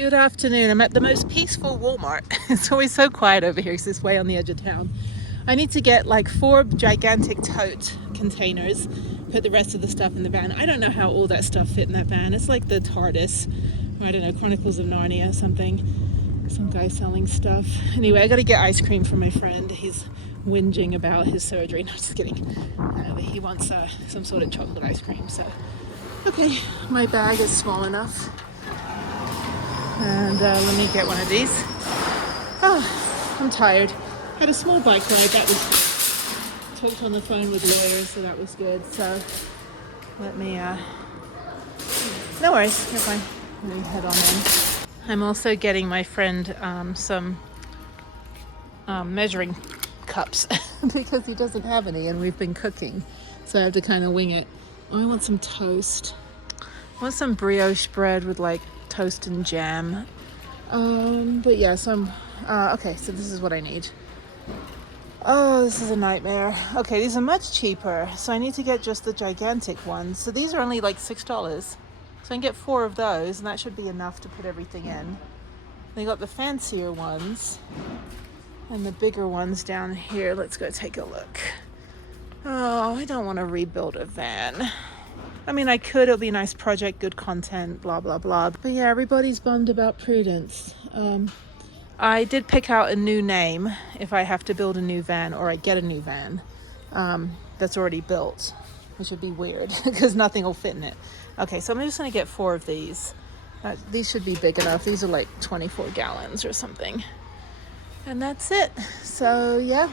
Good afternoon. I'm at the most peaceful Walmart. It's always so quiet over here because it's way on the edge of town. I need to get like 4 gigantic tote containers, put the rest of the stuff in the van. I don't know how all that stuff fit in that van. It's like the TARDIS, or I don't know, Chronicles of Narnia or something. Some guy selling stuff. Anyway, I gotta get ice cream from my friend. He's whinging about his surgery. No, just kidding. He wants some sort of chocolate ice cream. So, okay, my bag is small enough. And let me get one of these. Oh, I'm tired. Had a small bike ride. That was talked on the phone with lawyers, so that was good. So let me. No worries, you're fine. Let me head on in. I'm also getting my friend some measuring cups because he doesn't have any, and we've been cooking, so I have to kind of wing it. Oh, I want some toast. I want some brioche bread with like toast and jam. But yeah, so I'm okay, so this is what I need. Oh, this is a nightmare. Okay, these are much cheaper, so I need to get just the gigantic ones. So these are only like $6, so I can get 4 of those, and that should be enough to put everything in. They got the fancier ones and the bigger ones down here. Let's go take a look. Oh, I don't want to rebuild a van. I mean, I could. It'll be a nice project, good content, blah, blah, blah. But yeah, everybody's bummed about Prudence. I did pick out a new name if I have to build a new van or I get a new van that's already built, which would be weird because nothing will fit in it. Okay, so I'm just going to get 4 of these. These should be big enough. These are like 24 gallons or something. And that's it. So yeah,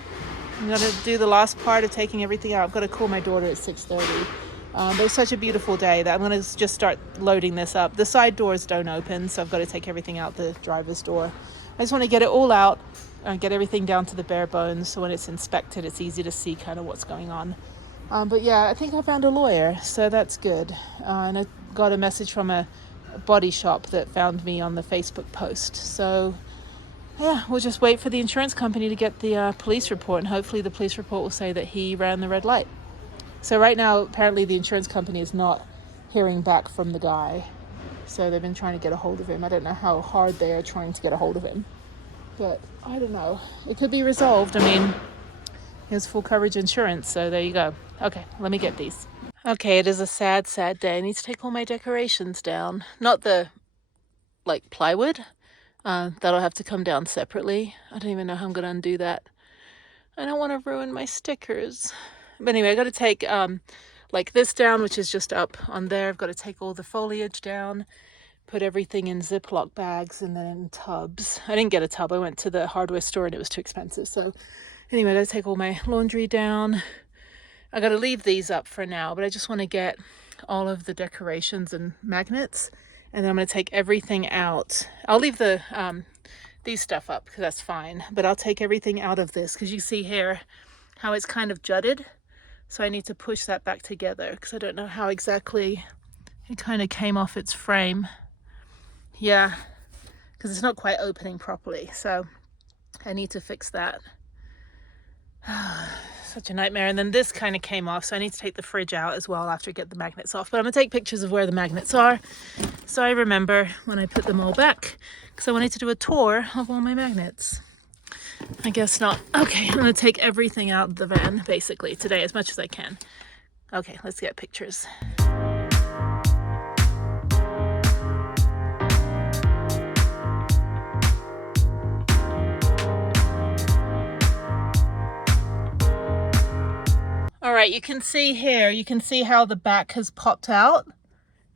I'm going to do the last part of taking everything out. I've got to call my daughter at 6:30. But it's such a beautiful day that I'm going to just start loading this up. The side doors don't open, so I've got to take everything out the driver's door. I just want to get it all out and get everything down to the bare bones, so when it's inspected, it's easy to see kind of what's going on. But yeah, I think I found a lawyer, so that's good. And I got a message from a body shop that found me on the Facebook post. So yeah, we'll just wait for the insurance company to get the police report, and hopefully the police report will say that he ran the red light. So right now, apparently the insurance company is not hearing back from the guy. So they've been trying to get a hold of him. I don't know how hard they are trying to get a hold of him. But I don't know. It could be resolved. I mean, he has full coverage insurance, so there you go. Okay, let me get these. Okay, it is a sad, sad day. I need to take all my decorations down. Not the, like, plywood. That'll have to come down separately. I don't even know how I'm going to undo that. I don't want to ruin my stickers. But anyway, I got to take like this down, which is just up on there. I've got to take all the foliage down, put everything in Ziploc bags and then in tubs. I didn't get a tub. I went to the hardware store and it was too expensive. So anyway, I got to take all my laundry down. I got to leave these up for now, but I just want to get all of the decorations and magnets. And then I'm going to take everything out. I'll leave the these stuff up because that's fine. But I'll take everything out of this because you see here how it's kind of jutted. So I need to push that back together because I don't know how exactly it kind of came off its frame. Yeah, because it's not quite opening properly. So I need to fix that. Such a nightmare. And then this kind of came off. So I need to take the fridge out as well after I get the magnets off. But I'm going to take pictures of where the magnets are so I remember when I put them all back, because I wanted to do a tour of all my magnets. I guess not. Okay, I'm going to take everything out of the van, basically, today, as much as I can. Okay, let's get pictures. All right, you can see here, you can see how the back has popped out.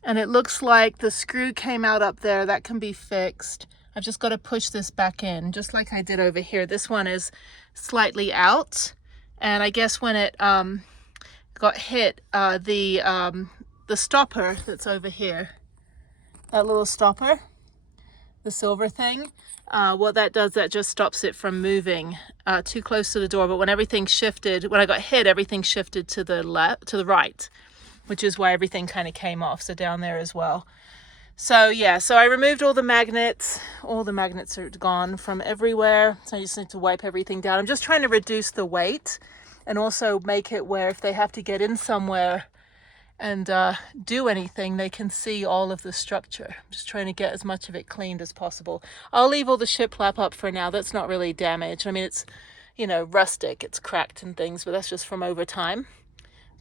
And it looks like the screw came out up there. That can be fixed. I've just got to push this back in, just like I did over here. This one is slightly out, and I guess when it got hit, the stopper that's over here, that little stopper, the silver thing, what that does, that just stops it from moving too close to the door. But when everything shifted, when I got hit, everything shifted to the left, to the right, which is why everything kind of came off. So down there as well. So yeah, so I removed all the magnets. All the magnets are gone from everywhere. So I just need to wipe everything down. I'm just trying to reduce the weight and also make it where if they have to get in somewhere and do anything, they can see all of the structure. I'm just trying to get as much of it cleaned as possible. I'll leave all the shiplap up for now. That's not really damaged. I mean, it's, you know, rustic, it's cracked and things, but that's just from over time.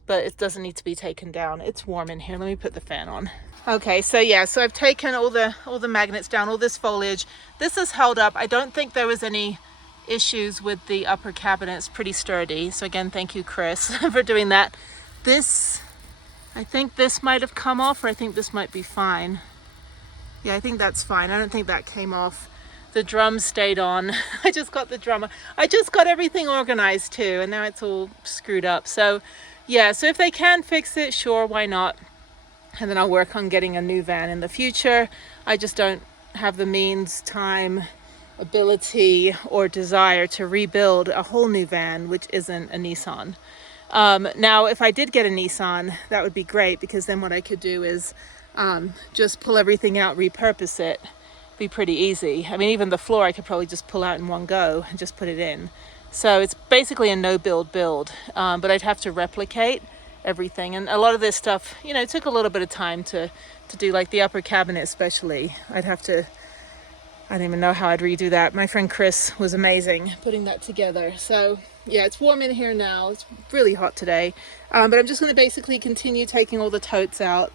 But it doesn't need to be taken down. It's warm in here. Let me put the fan on. Okay, so yeah, so I've taken all the magnets down, all this foliage. This is held up. I don't think there was any issues with the upper cabinet. It's pretty sturdy. So again, thank you, Chris, for doing that. This, I think this might have come off, or I think this might be fine. Yeah, I think that's fine. I don't think that came off. The drum stayed on. I just got the drummer. I just got everything organized too, and now it's all screwed up. So yeah, so if they can fix it, sure, why not? And then I'll work on getting a new van in the future. I just don't have the means, time, ability, or desire to rebuild a whole new van, which isn't a Nissan. Now, if I did get a Nissan, that would be great, because then what I could do is just pull everything out, repurpose it. Be pretty easy. I mean, even the floor I could probably just pull out in one go and just put it in. So it's basically a no-build build, but I'd have to replicate everything. And a lot of this stuff, you know, it took a little bit of time to do, like the upper cabinet especially. I don't even know how I'd redo that. My friend Chris was amazing putting that together. So yeah, it's warm in here now. It's really hot today. But I'm just going to basically continue taking all the totes out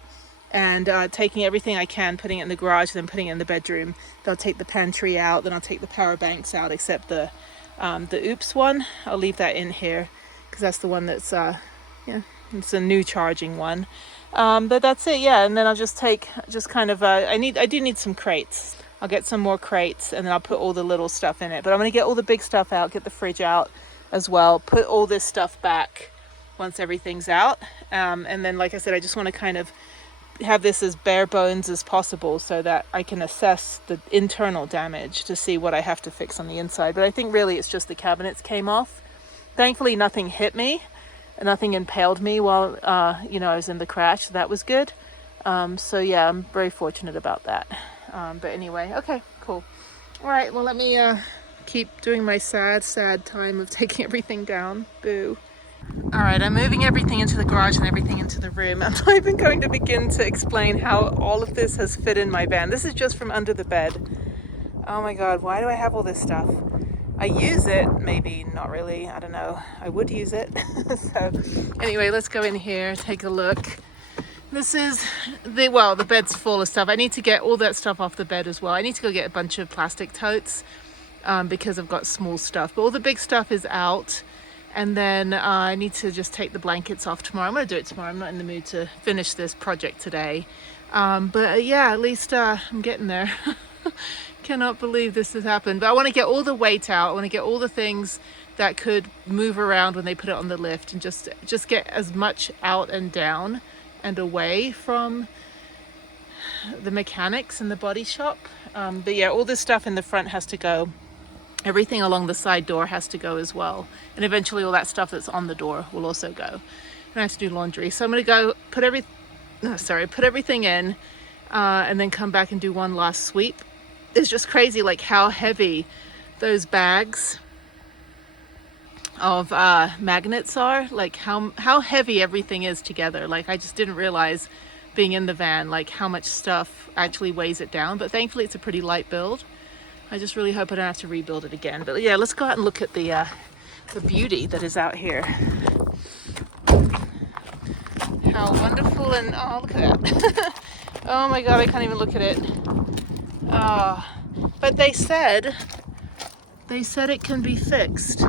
and taking everything I can, putting it in the garage, then putting it in the bedroom. Then I'll take the pantry out, then I'll take the power banks out, except the Oops one. I'll leave that in here because that's the one that's, yeah, it's a new charging one. But that's it, yeah. And then I'll just kind of, I do need some crates. I'll get some more crates and then I'll put all the little stuff in it. But I'm going to get all the big stuff out, get the fridge out as well, put all this stuff back once everything's out. And then, like I said, I just want to kind of have this as bare bones as possible so that I can assess the internal damage to see what I have to fix on the inside. But I think really it's just the cabinets came off. Thankfully, nothing hit me. Nothing impaled me while, you know, I was in the crash. That was good. So yeah, I'm very fortunate about that. But anyway, okay, cool. All right, well, let me keep doing my sad time of taking everything down. Boo. All right, I'm moving everything into the garage and everything into the room. I'm not even going to begin to explain how all of this has fit in my van. This is just from under the bed. Oh my God, why do I have all this stuff? I use it, maybe not really, I don't know. I would use it. So anyway, let's go in here, take a look. This is the bed's full of stuff. I need to get all that stuff off the bed as well. I need to go get a bunch of plastic totes because I've got small stuff, but all the big stuff is out. And then I need to just take the blankets off tomorrow. I'm going to do it tomorrow. I'm not in the mood to finish this project today. But yeah, at least I'm getting there. Cannot believe this has happened. But I want to get all the weight out. I want to get all the things that could move around when they put it on the lift, and just get as much out and down and away from the mechanics in the body shop. But yeah, all this stuff in the front has to go. Everything along the side door has to go as well. And eventually all that stuff that's on the door will also go. And I have to do laundry. So I'm going to go put everything in and then come back and do one last sweep. It's just crazy like how heavy those bags of magnets are. Like how heavy everything is together. Like I just didn't realize being in the van like how much stuff actually weighs it down. But thankfully it's a pretty light build. I just really hope I don't have to rebuild it again. But yeah, let's go out and look at the beauty that is out here. How wonderful, and oh, look at that. Oh my God, I can't even look at it. But they said it can be fixed.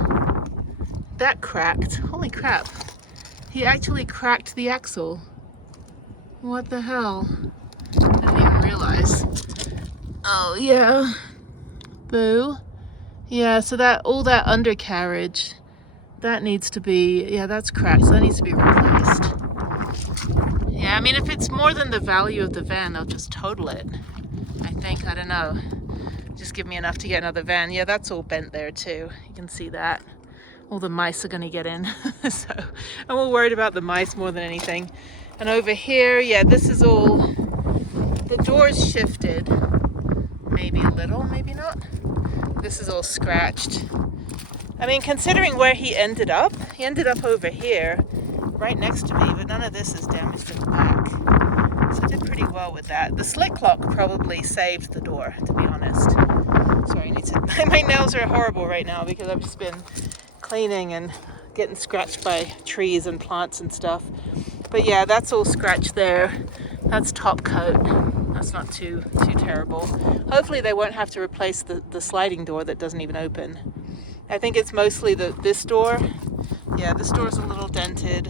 That cracked. Holy crap. He actually cracked the axle. What the hell? I didn't even realize. Oh yeah. Boo. Yeah, so all that undercarriage, that needs to be, yeah, that's cracked, so that needs to be replaced. Yeah, I mean, if it's more than the value of the van, they'll just total it. I think, I don't know. Just give me enough to get another van. Yeah, that's all bent there too. You can see that. All the mice are gonna get in. So I'm more worried about the mice more than anything. And over here, yeah, this is all, the door's shifted. Maybe a little, maybe not. This is all scratched. I mean, considering where he ended up over here, right next to me, but none of this is damaged in the back. So I did pretty well with that. The slick lock probably saved the door, to be honest. Sorry, I need to... My nails are horrible right now because I've just been cleaning and getting scratched by trees and plants and stuff. But yeah, that's all scratched there. That's top coat. That's not too terrible. Hopefully they won't have to replace the sliding door that doesn't even open. I think it's mostly this door. Yeah, this door is a little dented.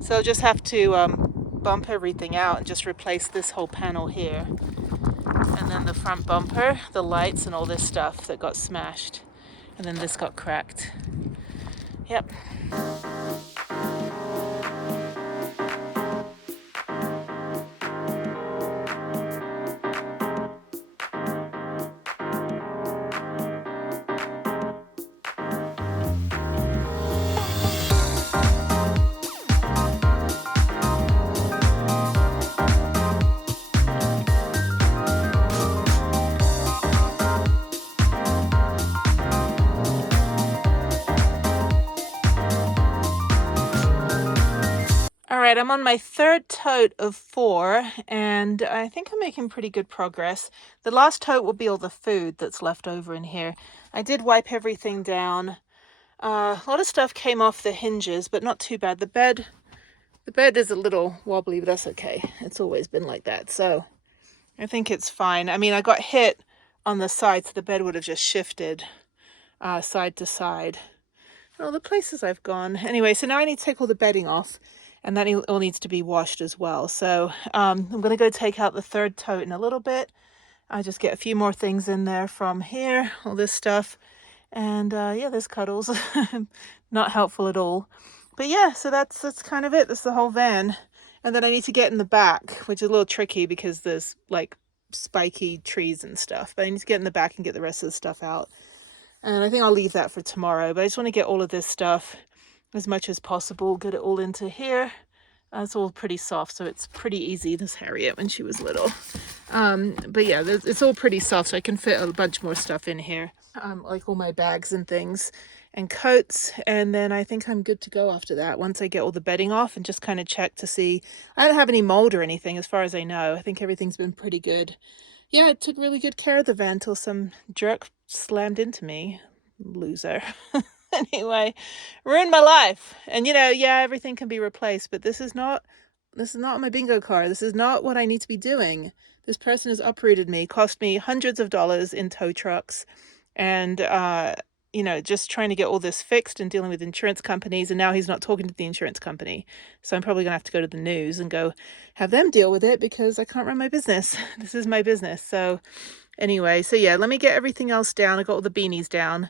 So I'll just have to bump everything out and just replace this whole panel here. And then the front bumper, the lights and all this stuff that got smashed. And then this got cracked. Yep. Alright, I'm on my third tote of 4, and I think I'm making pretty good progress. The last tote will be all the food that's left over in here. I did wipe everything down. A lot of stuff came off the hinges, but not too bad. The bed is a little wobbly, but that's okay. It's always been like that, so I think it's fine. I mean, I got hit on the side, so the bed would have just shifted side to side. Oh, the places I've gone. Anyway, so now I need to take all the bedding off. And that all needs to be washed as well. So I'm going to go take out the third tote in a little bit. I just get a few more things in there from here, all this stuff. And yeah, there's Cuddles. Not helpful at all. But yeah, so that's kind of it. That's the whole van. And then I need to get in the back, which is a little tricky because there's like spiky trees and stuff. But I need to get in the back and get the rest of the stuff out. And I think I'll leave that for tomorrow. But I just want to get all of this stuff as much as possible, get it all into here. It's all pretty soft, so it's pretty easy. This Harriet when she was little. But yeah, it's all pretty soft, so I can fit a bunch more stuff in here, like all my bags and things and coats. And then I think I'm good to go after that once I get all the bedding off and just kind of check to see. I don't have any mold or anything as far as I know. I think everything's been pretty good. Yeah, I took really good care of the van till some jerk slammed into me. Loser. Anyway, ruined my life. And yeah, everything can be replaced, but this is not my bingo card. This is not what I need to be doing. This person has uprooted me, cost me hundreds of dollars in tow trucks, and just trying to get all this fixed and dealing with insurance companies. And now he's not talking to the insurance company, so I'm probably gonna have to go to the news and go have them deal with it because I can't run my business. This is my business. So anyway, so yeah, let me get everything else down. I got all the beanies down.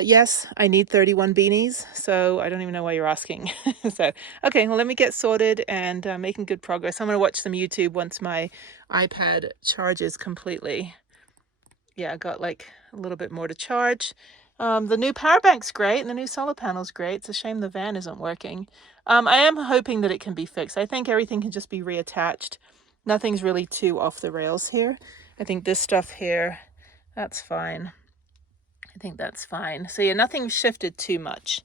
Yes, I need 31 beanies, so I don't even know why you're asking. So, okay, well, let me get sorted and making good progress. I'm going to watch some YouTube once my iPad charges completely. Yeah, I got like a little bit more to charge. The new power bank's great and the new solar panel's great. It's a shame the van isn't working. I am hoping that it can be fixed. I think everything can just be reattached. Nothing's really too off the rails here. I think this stuff here, that's fine. I think that's fine. So yeah, nothing shifted too much.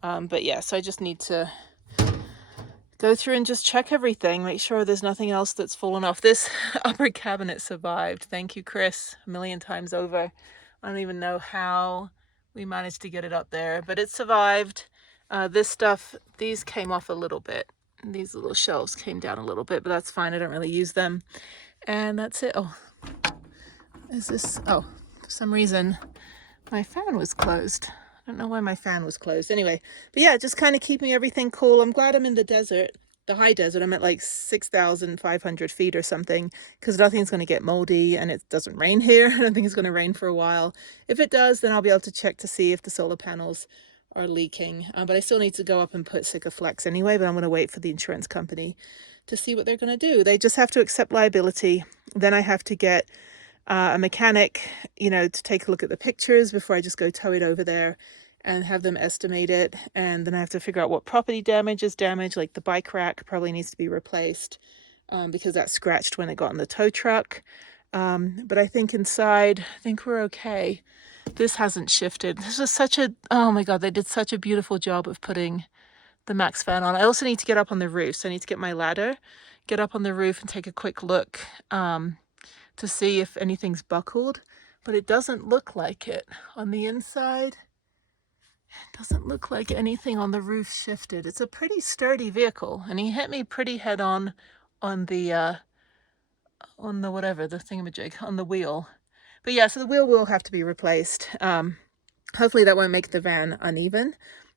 But yeah, so I just need to go through and just check everything, make sure there's nothing else that's fallen off. This upper cabinet survived. Thank you, Chris, a million times over. I don't even know how we managed to get it up there, but it survived. This stuff, these came off a little bit. These little shelves came down a little bit, but that's fine. I don't really use them. And that's it. Oh, is this? Oh, for some reason, my fan was closed. I don't know why my fan was closed. Anyway, but yeah, just kind of keeping everything cool. I'm glad I'm in the desert, the high desert. I'm at like 6,500 feet or something because nothing's going to get moldy and it doesn't rain here. I don't think it's going to rain for a while. If it does, then I'll be able to check to see if the solar panels are leaking. But I still need to go up and put Sikaflex anyway, but I'm going to wait for the insurance company to see what they're going to do. They just have to accept liability. Then I have to get a mechanic, to take a look at the pictures before I just go tow it over there and have them estimate it. And then I have to figure out what property damage is damaged, like the bike rack probably needs to be replaced because that scratched when it got in the tow truck. But I think inside, I think we're okay. This hasn't shifted. This was oh my God, they did such a beautiful job of putting the max fan on. I also need to get up on the roof, so I need to get my ladder, get up on the roof and take a quick look to see if anything's buckled, but it doesn't look like it. On the inside, it doesn't look like anything on the roof shifted. It's a pretty sturdy vehicle, and he hit me pretty head on the whatever, the thingamajig, on the wheel. But yeah, so the wheel will have to be replaced. Hopefully that won't make the van uneven,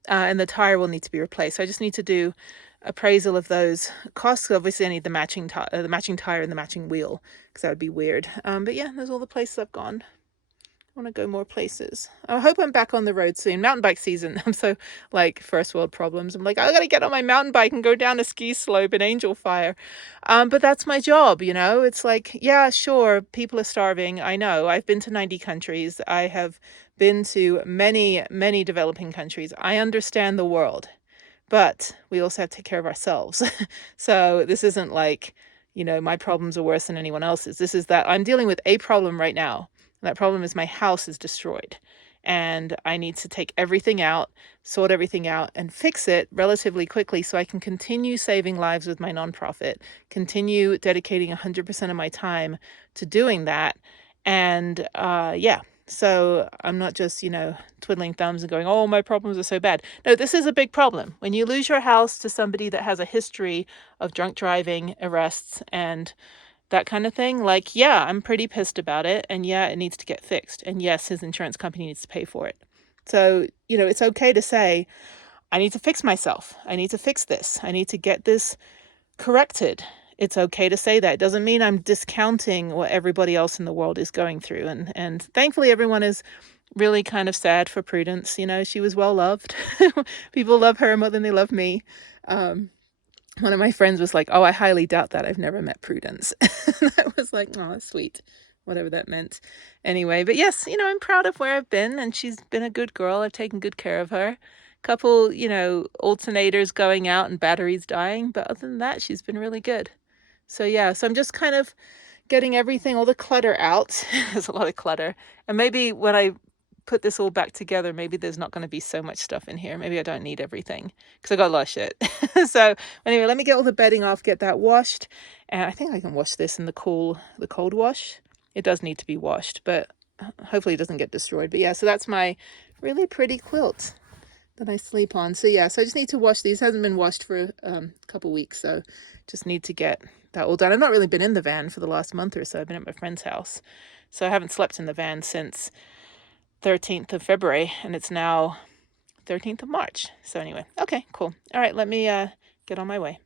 and the tire will need to be replaced. So I just need to do appraisal of those costs. Obviously I need the matching tire and the matching wheel, because that would be weird. But yeah, there's all the places I've gone. I want to go more places. I hope I'm back on the road soon. Mountain bike season. I'm so like first world problems. I'm like, I gotta get on my mountain bike and go down a ski slope in Angel Fire. But that's my job, you know. It's like, yeah, sure, people are starving. I know. I've been to 90 countries. I have been to many, many developing countries. I understand the world, but we also have to take care of ourselves. So this isn't like, you know, my problems are worse than anyone else's. This is that I'm dealing with a problem right now. That problem is my house is destroyed, and I need to take everything out, sort everything out, and fix it relatively quickly so I can continue saving lives with my nonprofit, continue dedicating 100% of my time to doing that. And yeah, so I'm not just, you know, twiddling thumbs and going, oh, my problems are so bad. No, this is a big problem. When you lose your house to somebody that has a history of drunk driving, arrests, and that kind of thing, like, yeah, I'm pretty pissed about it, and yeah, it needs to get fixed, and yes, his insurance company needs to pay for it. So, you know, it's okay to say, I need to fix myself. I need to fix this. I need to get this corrected. It's okay to say that. It doesn't mean I'm discounting what everybody else in the world is going through. And thankfully, everyone is really kind of sad for Prudence. You know, she was well loved. People love her more than they love me. One of my friends was like, oh, I highly doubt that. I've never met Prudence. And I was like, oh, sweet, whatever that meant. Anyway, but yes, you know, I'm proud of where I've been, and she's been a good girl. I've taken good care of her. Couple, you know, alternators going out and batteries dying, but other than that, she's been really good. So yeah, so I'm just kind of getting everything, all the clutter out. There's a lot of clutter. And maybe when I put this all back together, maybe there's not going to be so much stuff in here. Maybe I don't need everything, because I got a lot of shit. So anyway, let me get all the bedding off, get that washed, and I think I can wash this in the cold wash. It does need to be washed, but hopefully it doesn't get destroyed. But yeah, so that's my really pretty quilt that I sleep on. So yeah, so I just need to wash these. It hasn't been washed for a couple weeks, so just need to get that all done. I've not really been in the van for the last month or so. I've been at my friend's house, so I haven't slept in the van since 13th of February, and it's now 13th of March. So anyway, okay, cool. All right, let me get on my way.